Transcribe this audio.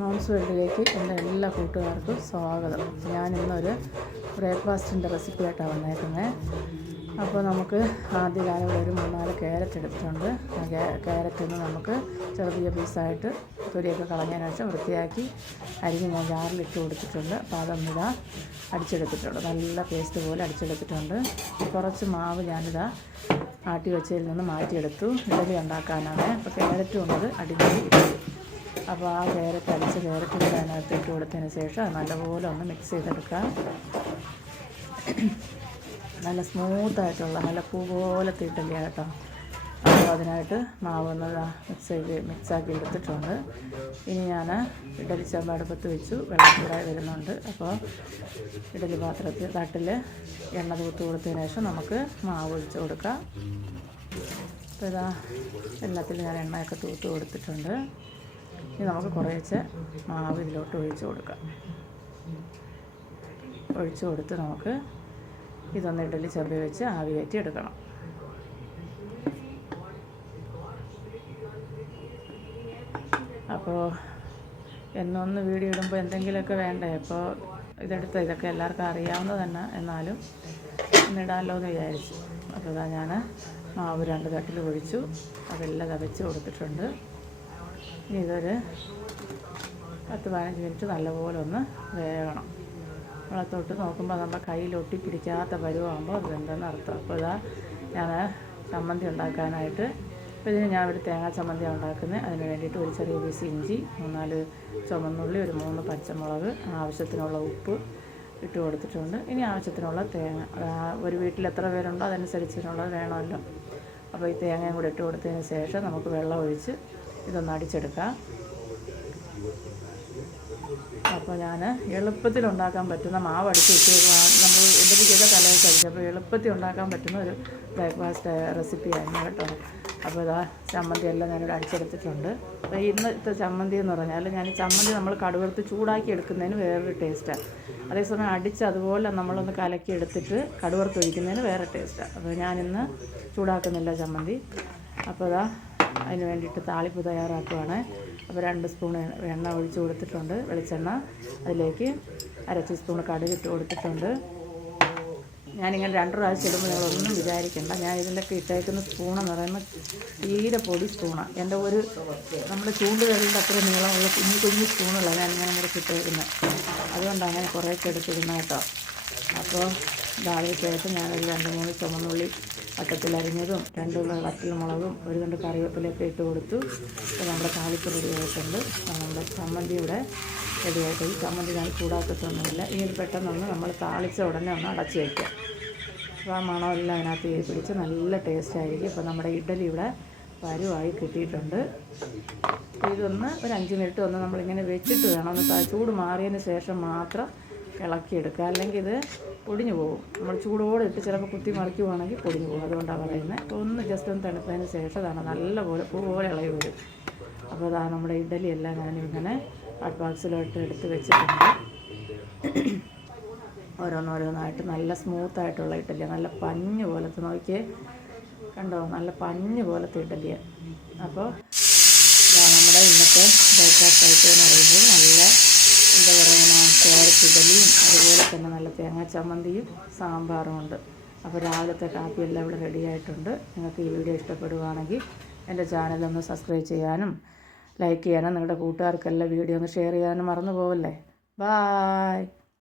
Moms വേൾഡിലേക്ക് എൻ്റെ എല്ലാ കൂട്ടുകാർക്കും സ്വാഗതം. ഞാനിന്നൊരു ബ്രേക്ക്ഫാസ്റ്റിൻ്റെ റെസിപ്പി ആയിട്ടാണ് വന്നേക്കുന്നത്. അപ്പോൾ നമുക്ക് ആദ്യം ഞാനിവിടെ ഒരു 3-4 ക്യാരറ്റ് എടുത്തിട്ടുണ്ട്. ക്യാരറ്റിൽ നിന്ന് നമുക്ക് ചെറിയ പീസായിട്ട് തൊലിയൊക്കെ കളഞ്ഞതിന് ശേഷം വൃത്തിയാക്കി അരിഞ്ഞ് ഞാൻ ജാറിലിട്ട് കൊടുത്തിട്ടുണ്ട്. അപ്പോൾ അതൊന്നിതാ അടിച്ചെടുത്തിട്ടുണ്ട്. നല്ല പേസ്റ്റ് പോലെ അടിച്ചെടുത്തിട്ടുണ്ട്. കുറച്ച് മാവ് ഞാനിതാ ആട്ടി വെച്ചതിൽ നിന്ന് മാറ്റിയെടുത്തു. ഇഡലി ഉണ്ടാക്കാനാണ്. അപ്പോൾ ക്യാരറ്റ് കൊണ്ടത് അടിപൊളി ഇഡലി. അപ്പോൾ ആ ക്യാരറ്റ് അടിച്ച് ക്യാരറ്റ് കൂടെ അതിനകത്ത് ഇട്ട് കൊടുത്തതിന് ശേഷം നല്ലപോലെ ഒന്ന് മിക്സ് ചെയ്തെടുക്കാം. നല്ല സ്മൂത്തായിട്ടുള്ള നല്ല പൂ പോലത്തെ ഇഡലിയാണ് കേട്ടോ. അപ്പോൾ അതിനായിട്ട് മാവൊന്ന് മിക്സാക്കി എടുത്തിട്ടുണ്ട്. ഇനി ഞാൻ ഇഡലി ചെമ്പ് അടുപ്പത്ത് വെച്ചു. വെള്ളം ചൂടായി വരുന്നുണ്ട്. അപ്പോൾ ഇഡലി തട്ടിൽ എണ്ണ തൂത്ത് കൊടുത്തതിന് ശേഷം നമുക്ക് മാവ് ഒഴിച്ച് കൊടുക്കാം. അപ്പോൾ ഇതാ എല്ലാത്തിലും ഞാൻ എണ്ണയൊക്കെ തൂത്ത് കൊടുത്തിട്ടുണ്ട്. ഇനി നമുക്ക് കുറേശ്ശെ മാവ് ഇതിലോട്ട് ഒഴിച്ച് കൊടുക്കാം. ഒഴിച്ച് കൊടുത്ത് നമുക്ക് ഇതൊന്ന് ഇഡലി ചെമ്പ് വെച്ച് ആവി കയറ്റി എടുക്കണം. അപ്പോൾ എന്നൊന്ന് വീഡിയോ ഇടുമ്പോൾ എന്തെങ്കിലുമൊക്കെ വേണ്ടേ. അപ്പോൾ ഇതൊക്കെ എല്ലാവർക്കും അറിയാവുന്നത് തന്നെ, എന്നാലും ഇന്നിടാമല്ലോ എന്ന് വിചാരിച്ചു. അപ്പോൾ ഇതാ ഞാൻ മാവ് 2 തട്ടിൽ ഒഴിച്ചു. അതെല്ലാം തവച്ച് കൊടുത്തിട്ടുണ്ട്. ഇനി ഇതൊരു 10-15 മിനിറ്റ് നല്ലപോലെ ഒന്ന് വേകണം. വെള്ളത്തോട്ട് നോക്കുമ്പോൾ നമ്മുടെ കയ്യിൽ ഒട്ടിപ്പിടിക്കാത്ത പരുവാകുമ്പോൾ അത് എന്തെന്ന് അർത്ഥം. അപ്പോൾ ഇതാ ഞാൻ ചമ്മന്തി ഉണ്ടാക്കാനായിട്ട് ഇതിന് ഞാൻ ഒരു തേങ്ങാ ചമ്മന്തിയാണ് ഉണ്ടാക്കുന്നത്. അതിന് വേണ്ടിയിട്ട് ഒരു ചെറിയ പീസ് ഇഞ്ചി, 3-4 ചുവന്നുള്ളി, ഒരു 3 പച്ചമുളക്, ആവശ്യത്തിനുള്ള ഉപ്പ് ഇട്ട് കൊടുത്തിട്ടുണ്ട്. ഇനി ആവശ്യത്തിനുള്ള തേങ്ങ, ഒരു വീട്ടിൽ എത്ര പേരുണ്ടോ അതനുസരിച്ചിട്ടുള്ളത് വേണമല്ലോ. അപ്പോൾ ഈ തേങ്ങയും കൂടെ ഇട്ട് കൊടുത്തതിന് ശേഷം നമുക്ക് വെള്ളം ഒഴിച്ച് ഇതൊന്ന് അടിച്ചെടുക്കാം. അപ്പോൾ ഞാൻ എളുപ്പത്തിൽ ഉണ്ടാക്കാൻ പറ്റുന്ന മാവ് അടിച്ച് വെച്ച് നമ്മൾ ഇഡലിക്കൊക്കെ തലേദിവസം അടിച്ചപ്പോൾ എളുപ്പത്തിൽ ഉണ്ടാക്കാൻ പറ്റുന്ന ഒരു ബ്രേക്ക്ഫാസ്റ്റ് റെസിപ്പിയായിരുന്നു കേട്ടോ. അപ്പോൾ ഇതാ ചമ്മന്തി എല്ലാം ഞാനിവിടെ അടിച്ചെടുത്തിട്ടുണ്ട്. അപ്പോൾ ഇന്നത്തെ ചമ്മന്തി എന്ന് പറഞ്ഞാൽ ഞാൻ ഈ ചമ്മന്തി നമ്മൾ കടുവറുത്ത് ചൂടാക്കി എടുക്കുന്നതിന് വേറൊരു ടേസ്റ്റാണ്. അതേസമയം അടിച്ച് അതുപോലെ നമ്മളൊന്ന് കലക്കി എടുത്തിട്ട് കടുവറുത്ത് ഒഴിക്കുന്നതിന് വേറെ ടേസ്റ്റാണ്. അപ്പോൾ ഞാനിന്ന് ചൂടാക്കുന്നില്ല ചമ്മന്തി. അപ്പോൾ ഇതാ അതിന് വേണ്ടിയിട്ട് താളിപ്പ് തയ്യാറാക്കുകയാണ്. അപ്പോൾ 2 സ്പൂൺ എണ്ണ ഒഴിച്ച് കൊടുത്തിട്ടുണ്ട്, വെളിച്ചെണ്ണ. അതിലേക്ക് 1/2 ടീസ്പൂൺ കടുക് ഇട്ട് കൊടുത്തിട്ടുണ്ട്. ഞാനിങ്ങനെ 2 പ്രാവശ്യം ഇടുമ്പോൾ നിങ്ങളൊന്നും വിചാരിക്കേണ്ട. ഞാൻ ഇതിലൊക്കെ ഇട്ടേക്കുന്ന സ്പൂണെന്ന് പറയുമ്പോൾ തീരെ പൊടി സ്പൂണാണ്. എൻ്റെ നമ്മുടെ ചൂണ്ടുകൈകളുടെ അത്ര നീളമുള്ള കുഞ്ഞു സ്പൂണുള്ള ഞാനിങ്ങനെ ഇങ്ങനെ ഇട്ടേക്കുന്നത്. അതുകൊണ്ടാണ് അങ്ങനെ കുറേയൊക്കെ എടുത്തിരുന്നത് കേട്ടോ. അപ്പോൾ അതിന് ശേഷം ഞാനൊരു 2-3 ചുവന്നുള്ളി വട്ടത്തിൽ അരിഞ്ഞതും 2 വറ്റൽമുളകും 1 തണ്ട് കറിവേപ്പിലയൊക്കെ ഇട്ട് കൊടുത്തു. അപ്പോൾ നമ്മുടെ താളിപ്പ് റെഡി ആയിട്ടുണ്ട്. നമ്മുടെ ചമ്മന്തി ഇവിടെ റെഡിയായിട്ട്, ഈ ചമ്മന്തി ഞാൻ ചൂടാക്കത്തൊന്നുമില്ല. ഇനി പെട്ടെന്നൊന്ന് നമ്മൾ താളിച്ച ഉടനെ ഒന്ന് അടച്ച് വയ്ക്കാം. അപ്പോൾ ആ മണമെല്ലാം അതിനകത്ത് പിടിച്ച് നല്ല ടേസ്റ്റ് ആയിരിക്കും. അപ്പോൾ നമ്മുടെ ഇഡലി ഇവിടെ പരുവായി കിട്ടിയിട്ടുണ്ട്. ഇതൊന്ന് ഒരു 5 മിനിറ്റ് ഒന്ന് നമ്മളിങ്ങനെ വെച്ചിട്ട് വേണം, ഒന്ന് ചൂട് മാറിയതിന് ശേഷം മാത്രം ഇളക്കിയെടുക്കുക. അല്ലെങ്കിൽ ഇത് പൊടിഞ്ഞു പോകും. നമ്മൾ ചൂടോടെ ഇട്ട് ചിലപ്പോൾ കുത്തി മറിക്കുവാണെങ്കിൽ പൊടിഞ്ഞു പോകും. അതുകൊണ്ടാണ് പറയുന്നത്. അപ്പോൾ ഒന്ന് ജസ്റ്റ് ഒന്ന് തണുത്തതിന് ശേഷം അതാണ് നല്ലപോലെ പൂ പോലെ ഇളകി വരും. അപ്പോൾ അതാണ് നമ്മുടെ ഇഡലി എല്ലാം ഞാനിങ്ങനെ ഹോട്ട് ബോക്സിലോട്ട് എടുത്ത് വെച്ചിട്ടുണ്ട്. ഓരോന്നോരോന്നായിട്ട് നല്ല സ്മൂത്തായിട്ടുള്ള ഇഡലിയാണ്. നല്ല പഞ്ഞ് പോലത്തെ, നോക്കിയേ കണ്ടോ, നല്ല പഞ്ഞ് പോലത്തെ ഇഡലിയാണ്. അപ്പോൾ നമ്മുടെ ഇന്നത്തെ ബ്രേക്ക്ഫാസ്റ്റ് ആയിട്ട് എന്ന് പറയുന്നത് നല്ല എന്താ പറയുക, ക്യാരറ്റ് ഇഡലിയും അതുപോലെ തന്നെ നല്ല തേങ്ങാ ചമ്മന്തിയും സാമ്പാറും ഉണ്ട്. അപ്പോൾ രാവിലത്തെ കാപ്പിയെല്ലാം ഇവിടെ റെഡി ആയിട്ടുണ്ട്. നിങ്ങൾക്ക് ഈ വീഡിയോ ഇഷ്ടപ്പെടുകയാണെങ്കിൽ എൻ്റെ ചാനലൊന്ന് സബ്സ്ക്രൈബ് ചെയ്യാനും ലൈക്ക് ചെയ്യാനും നിങ്ങളുടെ കൂട്ടുകാർക്കെല്ലാം വീഡിയോ ഒന്ന് ഷെയർ ചെയ്യാനും മറന്നു പോവല്ലേ. ബായ്.